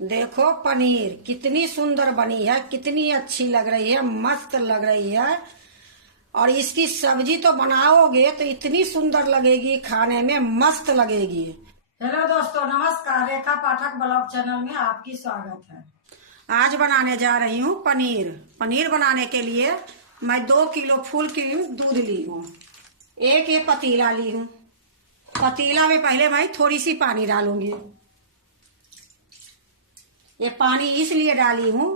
देखो पनीर कितनी सुंदर बनी है, कितनी अच्छी लग रही है, मस्त लग रही है। और इसकी सब्जी तो बनाओगे तो इतनी सुंदर लगेगी, खाने में मस्त लगेगी। हेलो दोस्तों, नमस्कार। रेखा पाठक ब्लॉग चैनल में आपकी स्वागत है। आज बनाने जा रही हूँ पनीर। पनीर बनाने के लिए मैं 2 किलो फुल क्रीम दूध ली हूँ। एक ये पतीला ली हूँ। पतीला में पहले मैं थोड़ी सी पानी डालूंगी। ये पानी इसलिए डाली हूँ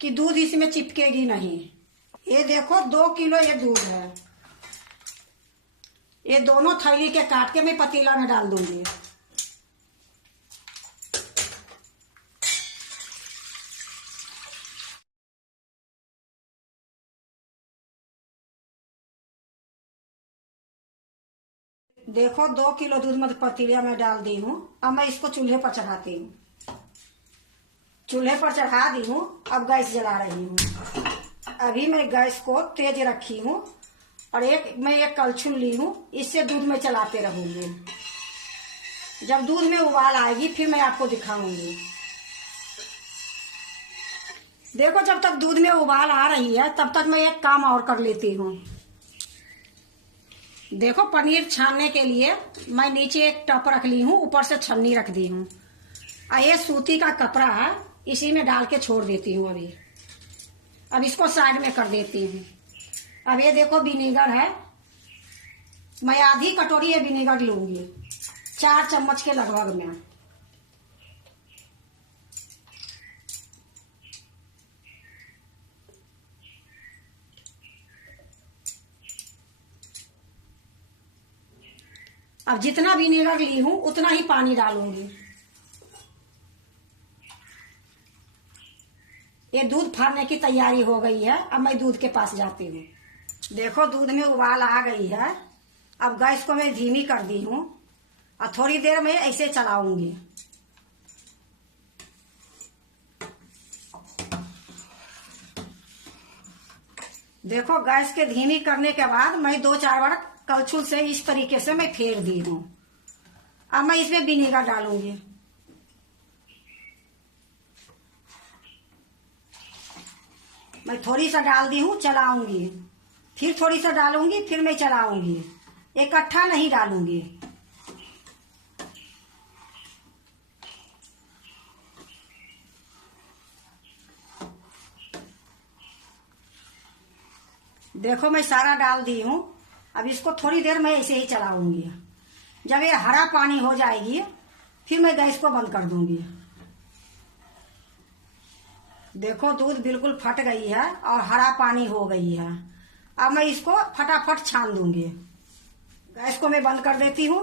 कि दूध इसमें चिपकेगी नहीं। ये देखो 2 किलो ये दूध है। ये दोनों थैली के काट के मैं पतीला में डाल दूंगी। देखो 2 किलो दूध मैं पतीला में डाल दी हूँ। अब मैं इसको चूल्हे पर चढ़ाती हूँ। चूल्हे पर चढ़ा दी हूँ। अब गैस जला रही हूँ। अभी मैं गैस को तेज रखी हूँ और मैं एक कलछुल ली हूँ। इससे दूध में चलाते रहूंगी। जब दूध में उबाल आएगी फिर मैं आपको दिखाऊंगी। देखो जब तक दूध में उबाल आ रही है तब तक मैं एक काम और कर लेती हूँ। देखो पनीर छानने के लिए मैं नीचे एक टप रख ली हूँ, ऊपर से छन्नी रख दी हूँ। और ये सूती का कपड़ा है, इसी में डाल के छोड़ देती हूँ। अब इसको साइड में कर देती हूँ। अब ये देखो विनेगर है। मैं आधी कटोरी ये विनेगर लूंगी, 4 चम्मच के लगभग में। अब जितना विनेगर ली हूं उतना ही पानी डालूंगी। ये दूध फाड़ने की तैयारी हो गई है। अब मैं दूध के पास जाती हूँ। देखो दूध में उबाल आ गई है। अब गैस को मैं धीमी कर दी हूँ और थोड़ी देर में ऐसे चलाऊंगी। देखो गैस के धीमी करने के बाद मैं 2-4 बार कलछुल से इस तरीके से मैं फेर दी हूँ। अब मैं इसमें विनेगर डालूंगी। मैं थोड़ी सा डाल दी हूँ, चलाऊंगी। फिर थोड़ी सा डालूंगी, फिर मैं चलाऊंगी। इकट्ठा नहीं डालूंगी। देखो मैं सारा डाल दी हूँ। अब इसको थोड़ी देर मैं ऐसे ही चलाऊंगी। जब ये हरा पानी हो जाएगी फिर मैं गैस को बंद कर दूंगी। देखो दूध बिल्कुल फट गई है और हरा पानी हो गई है। अब मैं इसको फटाफट छान दूंगी। गैस को मैं बंद कर देती हूँ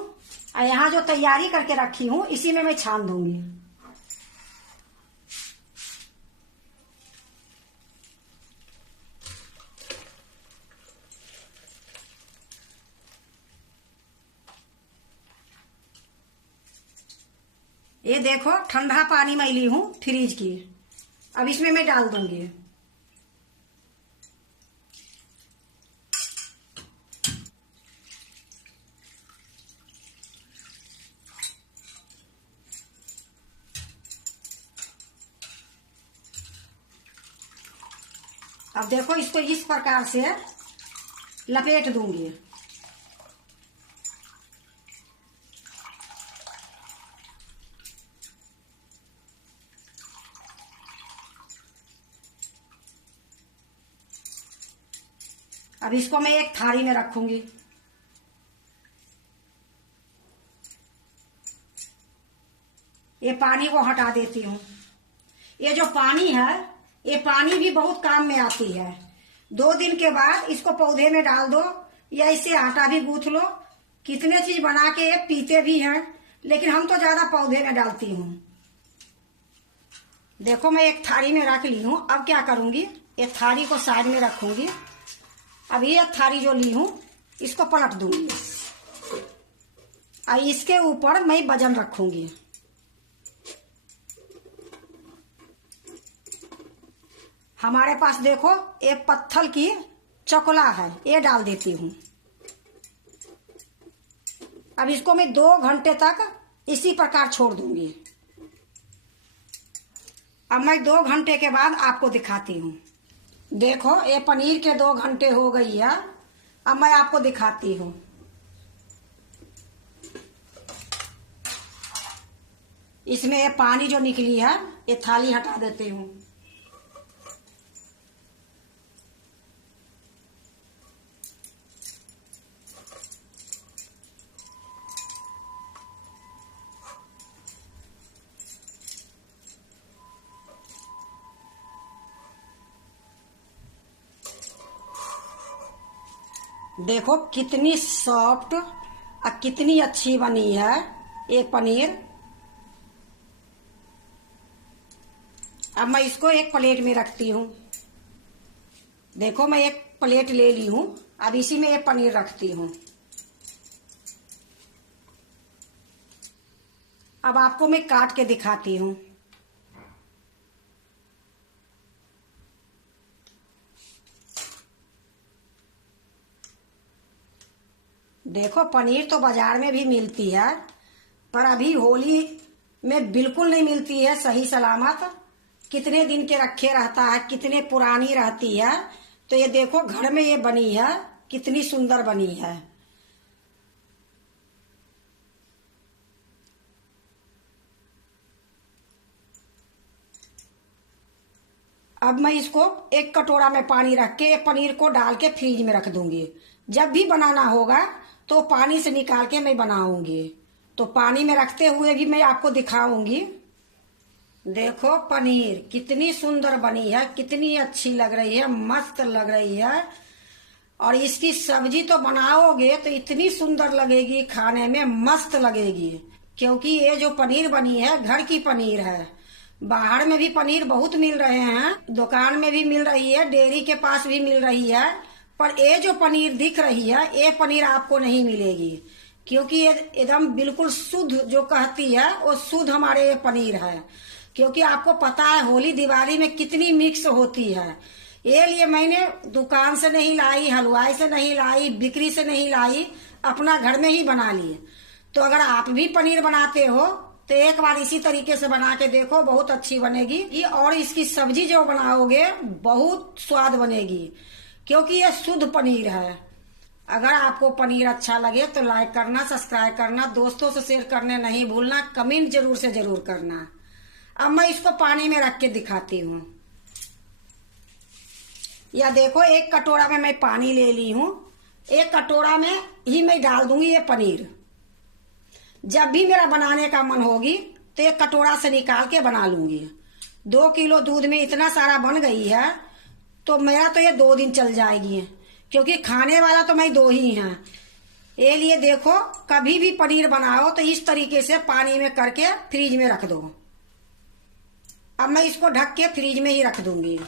और यहाँ जो तैयारी करके रखी हूँ इसी में मैं छान दूंगी। ये देखो ठंडा पानी मैं ली हूँ फ्रिज की। अब इसमें मैं डाल दूंगी। अब देखो इसको इस प्रकार से लपेट दूंगी। अब इसको मैं एक थाली में रखूंगी। ये पानी को हटा देती हूँ। ये जो पानी है ये पानी भी बहुत काम में आती है। 2 दिन के बाद इसको पौधे में डाल दो या इससे आटा भी गूंथ लो। कितने चीज बना के ये पीते भी हैं, लेकिन हम तो ज्यादा पौधे में डालती हूँ। देखो मैं एक थाली में रख ली हूँ। अब क्या करूंगी, एक थाली को साइड में रखूंगी। अब ये थाली जो ली हूँ इसको पलट दूंगी और इसके ऊपर मैं वजन रखूंगी। हमारे पास देखो एक पत्थर की चकला है, ये डाल देती हूँ। अब इसको मैं 2 घंटे तक इसी प्रकार छोड़ दूंगी। अब मैं 2 घंटे के बाद आपको दिखाती हूँ। देखो ये पनीर के 2 घंटे हो गई है। अब मैं आपको दिखाती हूँ। इसमें ये पानी जो निकली है, ये थाली हटा देती हूँ। देखो कितनी सॉफ्ट और कितनी अच्छी बनी है ये पनीर। अब मैं इसको एक प्लेट में रखती हूँ। देखो मैं एक प्लेट ले ली हूँ। अब इसी में ये पनीर रखती हूँ। अब आपको मैं काट के दिखाती हूँ। देखो पनीर तो बाजार में भी मिलती है, पर अभी होली में बिल्कुल नहीं मिलती है सही सलामत। कितने दिन के रखे रहता है, कितने पुरानी रहती है। तो ये देखो घर में ये बनी है, कितनी सुंदर बनी है। अब मैं इसको एक कटोरा में पानी रख के पनीर को डाल के फ्रिज में रख दूंगी। जब भी बनाना होगा तो पानी से निकाल के मैं बनाऊंगी। तो पानी में रखते हुए भी मैं आपको दिखाऊंगी। देखो पनीर कितनी सुंदर बनी है, कितनी अच्छी लग रही है, मस्त लग रही है। और इसकी सब्जी तो बनाओगे तो इतनी सुंदर लगेगी, खाने में मस्त लगेगी। क्योंकि ये जो पनीर बनी है घर की पनीर है। बाहर में भी पनीर बहुत मिल रहे हैं, दुकान में भी मिल रही है, डेयरी के पास भी मिल रही है। पर ये जो पनीर दिख रही है ये पनीर आपको नहीं मिलेगी। क्योंकि ये एकदम बिल्कुल शुद्ध जो कहती है वो शुद्ध हमारे ये पनीर है। क्योंकि आपको पता है होली दिवाली में कितनी मिक्स होती है। ये लिए मैंने दुकान से नहीं लाई, हलवाई से नहीं लाई, बिक्री से नहीं लाई, अपना घर में ही बना ली। तो अगर आप भी पनीर बनाते हो तो एक बार इसी तरीके से बना के देखो, बहुत अच्छी बनेगी। और इसकी सब्जी जो बनाओगे बहुत स्वाद बनेगी। क्योंकि ये शुद्ध पनीर है। अगर आपको पनीर अच्छा लगे तो लाइक करना, सब्सक्राइब करना, दोस्तों से शेयर करने नहीं भूलना, कमेंट जरूर से जरूर करना। अब मैं इसको पानी में रख के दिखाती हूँ। या देखो एक कटोरा में मैं पानी ले ली हूँ। एक कटोरा में ही मैं डाल दूंगी ये पनीर। जब भी मेरा बनाने का मन होगी तो एक कटोरा से निकाल के बना लूंगी। 2 किलो दूध में इतना सारा बन गई है तो मेरा तो ये 2 दिन चल जाएगी। क्योंकि खाने वाला तो मैं 2 ही हैं। ये लिए देखो कभी भी पनीर बनाओ तो इस तरीके से पानी में करके फ्रिज में रख दो। अब मैं इसको ढक के फ्रिज में ही रख दूंगी।